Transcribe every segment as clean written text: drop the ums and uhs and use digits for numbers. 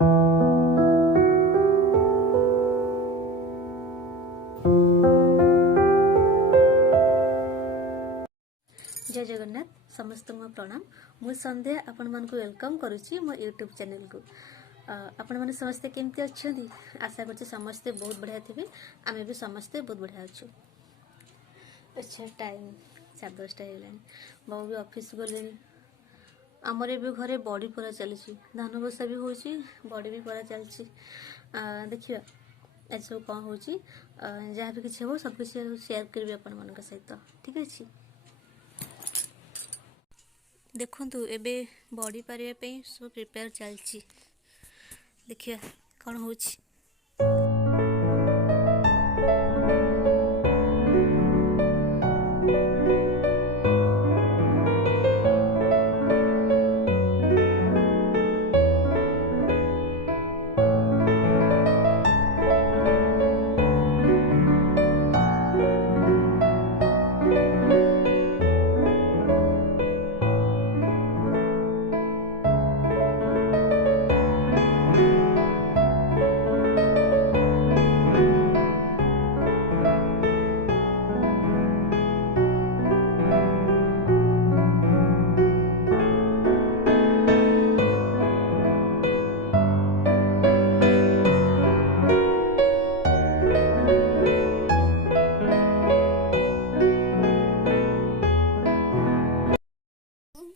जय जगन्नाथ समस्त प्रणाम। मु संध्या आपण मानक वेलकम करुच्ची मो यूट्यूब चैनल को। आपण माने समस्ते केमती अच्छी आशा कर समस्ते बहुत बढ़िया थे। आम भी समस्ते बहुत बढ़िया अच्छु। अच्छा टाइम 10:30 बाबू भी ऑफिस गले। आमर भी घरे बड़ी परा चली धान बसा भी हो बड़ी भी परा चलती। देखिए आज सब कौन हो जहाँ भी किसी हो सब किसी शेयर करी आपण मान सहित ठीक अच्छे। देखु एबे बड़ी पारे सब प्रिपेयर चलती देखिए कौन हो।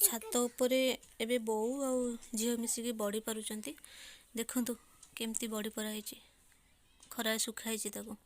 छात उपरे एबे बोऊ आ झील मिसिकी बड़ी पारुचंती। देखंतु केमती बड़ी परा है खरा सुखाई ताको।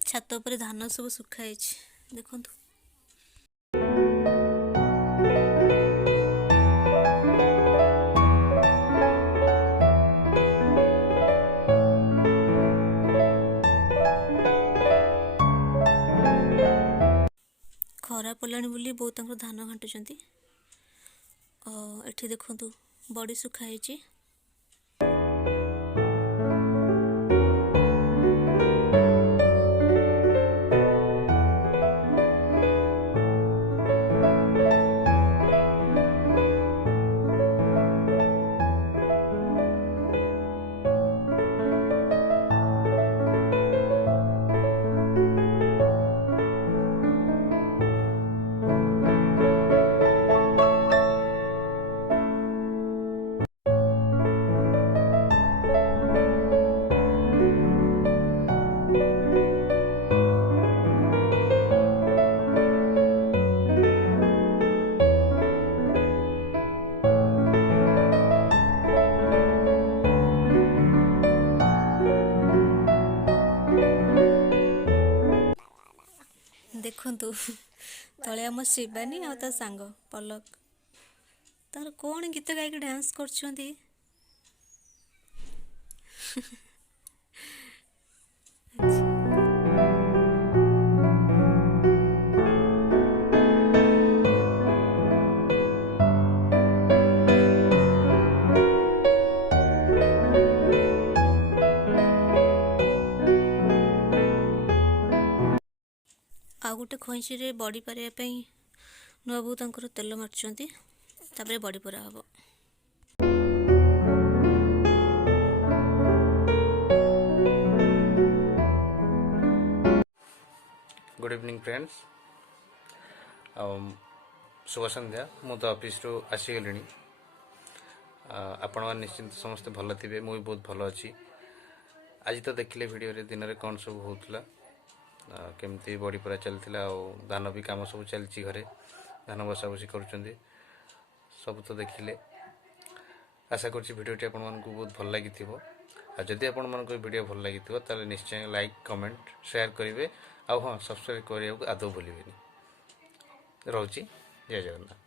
छात उपरे धान सब सुखाई देखंतु। खरा पड़ानी बोली बहुत धान घाटुंट। एठी देखंतु बड़ी सुखाई। देखंतु तले आम शिवानी आ ता सांग पलक तार कौन गीत गायक डांस करछंती। आ गोटे खईची रे बड़ी पारे नुआ बो तेल मार्चंती तापरे बड़ी परा हम। Good evening friends. शुभ संध्या। मु तो ऑफिस रू आसीगली। आपण मैंने निश्चिंत समस्ते भल थे। मुझे बहुत भल अच्छी। आज तो देखिले वीडियो रे दिन में कौन सब होता केमती बड़ी परा चलता धान भी कम सब चलती घरे धान बसा बसी कर सब तो देखिले। आशा कर वीडियोटी आपण बहुत भल लगी। ଆଉ ଯଦି ଆପଣମାନଙ୍କୁ ଭିଡ଼ିଓ ଭଲ ଲାଗିଥିବ ତାହେଲେ ନିଶ୍ଚୟ ଲାଇକ୍ କମେଣ୍ଟ ସେୟାର କରିବେ ଆଉ ହଁ ସବସ୍କ୍ରାଇବ୍ କରିବାକୁ ଆଦୌ ଭୁଲିବେନି। ରହୁଛି ଜୟ ଜଗନ୍ନାଥ।